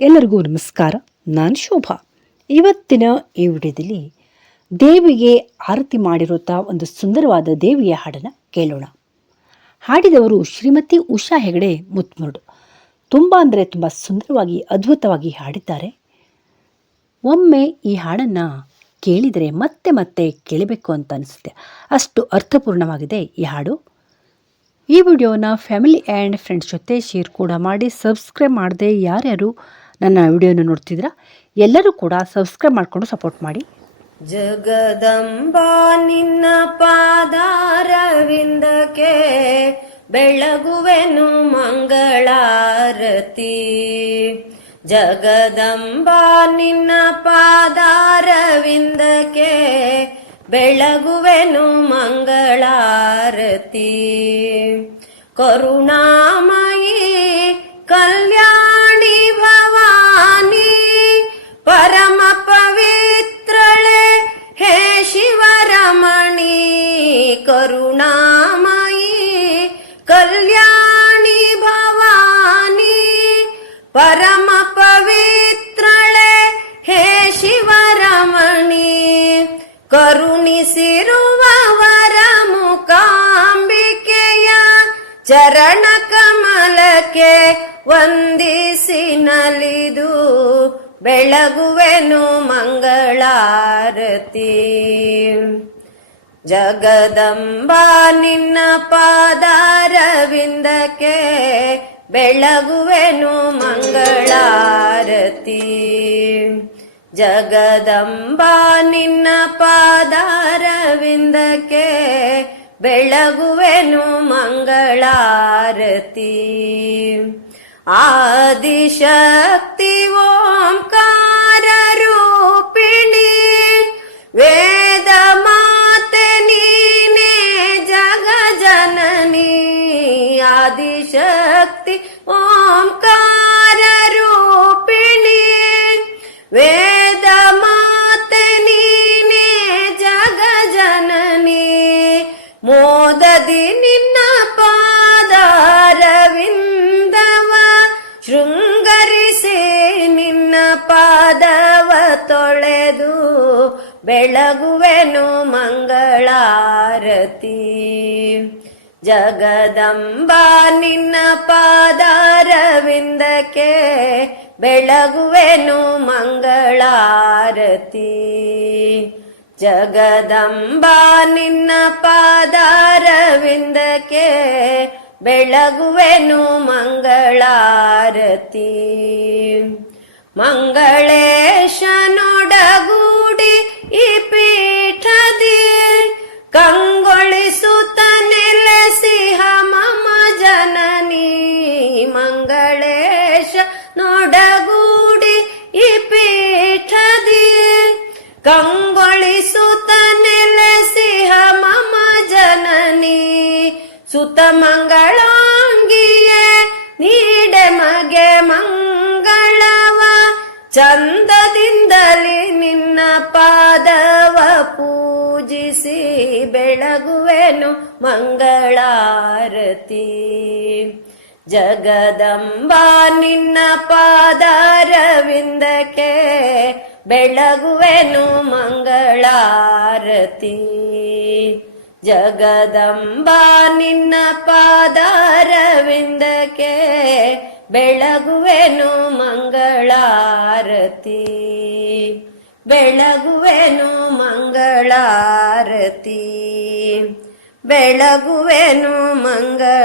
ಎಲ್ಲರಿಗೂ ನಮಸ್ಕಾರ. ನಾನು ಶೋಭಾ. ಇವತ್ತಿನ ಈ ವಿಡಿಯೋದಲ್ಲಿ ದೇವಿಗೆ ಆರತಿ ಮಾಡಿರುತ್ತಾ ಒಂದು ಸುಂದರವಾದ ದೇವಿಯ ಹಾಡನ್ನು ಕೇಳೋಣ. ಹಾಡಿದವರು ಶ್ರೀಮತಿ ಉಷಾ ಹೆಗಡೆ ಮುತ್ಮುರ್ಡು. ತುಂಬ ಅಂದರೆ ತುಂಬ ಸುಂದರವಾಗಿ, ಅದ್ಭುತವಾಗಿ ಹಾಡಿದ್ದಾರೆ. ಒಮ್ಮೆ ಈ ಹಾಡನ್ನು ಕೇಳಿದರೆ ಮತ್ತೆ ಮತ್ತೆ ಕೇಳಬೇಕು ಅಂತ ಅನಿಸುತ್ತೆ. ಅಷ್ಟು ಅರ್ಥಪೂರ್ಣವಾಗಿದೆ ಈ ಹಾಡು. ಈ ವಿಡಿಯೋನ ಫ್ಯಾಮಿಲಿ ಆ್ಯಂಡ್ ಫ್ರೆಂಡ್ಸ್ ಜೊತೆ ಶೇರ್ ಕೂಡ ಮಾಡಿ, ಸಬ್ಸ್ಕ್ರೈಬ್ ಮಾಡದೆ ಯಾರ್ಯಾರು ನನ್ನ ವಿಡಿಯೋನ ನೋಡ್ತಿದ್ರ ಎಲ್ಲರೂ ಕೂಡ ಸಬ್ಸ್ಕ್ರೈಬ್ ಮಾಡಿಕೊಂಡು ಸಪೋರ್ಟ್ ಮಾಡಿ. ಜಗದಂಬಾ ನಿನ್ನ ಪಾದಾರವಿಂದಕ್ಕೆ ಬೆಳಗುವೆನು ಮಂಗಳಾರತಿ. ಜಗದಂಬಾ ನಿನ್ನ ಪಾದಾರವಿಂದಕ್ಕೆ ಬೆಳಗುವೆನು ಮಂಗಳಾರತಿ ಕರುಣಾಮಯಿ ಕಲ್ಯಾಣಿ ಭವಾನಿ ಪರಮ ಪವಿತ್ರಳೆ ಹೇ ಶಿವರಮಣಿ ಕರುಣಾಮಯಿ ಕಲ್ಯಾಣಿ ಭವಾನಿ ಪರಮ ಪವಿತ್ರಳೆ ಹೇ ಶಿವರಮಣಿ ಕರುಣಿಸಿರುವವರ ಚರಣ ಕಮಲಕ್ಕೆ ವಂದಿಸಿ ನಲಿದು ಬೆಳಗುವೆನು ಮಂಗಳಾರತಿ. ಜಗದಂಬಾ ನಿನ್ನ ಪಾದಾರವಿಂದಕ್ಕೆ ಬೆಳಗುವೆನು ಮಂಗಳಾರತಿ. ಜಗದಂಬಾ ನಿನ್ನ ಪಾದಾರವಿಂದಕ್ಕೆ ಬೆಳಗುವೆನು ಮಂಗಳಾರತಿ ಆದಿಶಕ್ತಿ ಓಂಕಾರ ರೂಪಿಣಿ ವೇದ ಮಾತೆ ನೀನೇ ಜಗ ಜನನಿ ಆದಿಶಕ್ತಿ ಓಂಕಾರ ರೂಪಿಣಿ ವೇದ ಶೃಂಗರಿಸಿ ನಿನ್ನ ಪಾದವ ತೊಳೆದು ಬೆಳಗುವೆನು ಮಂಗಳಾರತಿ. ಜಗದಂಬಾ ನಿನ್ನ ಪಾದಾರವಿಂದಕ್ಕೆ ಬೆಳಗುವೆನು ಮಂಗಳಾರತಿ. ಜಗದಂಬಾ ನಿನ್ನ ಪಾದಾರವಿಂದಕ್ಕೆ ಬೆಳಗುವೆನು ಮಂಗಳಾರತಿ. ಮಂಗಳೇಶನೊಡಗೂಡಿ ಈ ಪೀಠದಿ ಕಂಗೊಳಿಸುತ್ತ ನೆಲೆಸಿಹ ಮಮ ಜನನಿ. ಮಂಗಳೇಶ ನೋಡಗೂಡಿ ಈ ಪೀಠದಿ ಕಂಗೊಳಿಸುತ್ತ ಸುತ ಮಂಗಳಾಂಗಿಯೇ ನೀಡೆ ಮಗೆ ಮಂಗಳವ. ಚಂದದಿಂದಲಿ ನಿನ್ನ ಪಾದವ ಪೂಜಿಸಿ ಬೆಳಗುವೆನು ಮಂಗಳಾರತಿ. ಜಗದಂಬ ನಿನ್ನ ಪಾದಾರವಿಂದಕ್ಕೆ ಬೆಳಗುವೆನು ಮಂಗಳಾರತಿ. ಜಗದಂಬಾ ನಿನ್ನ ಪಾದಾರವಿಂದಕ್ಕೆ ಬೆಳಗುವೆನು ಮಂಗಳಾರತಿ. ಬೆಳಗುವೆನು ಮಂಗಳಾರತಿ. ಬೆಳಗುವೆನು ಮಂಗಳಾರತಿ.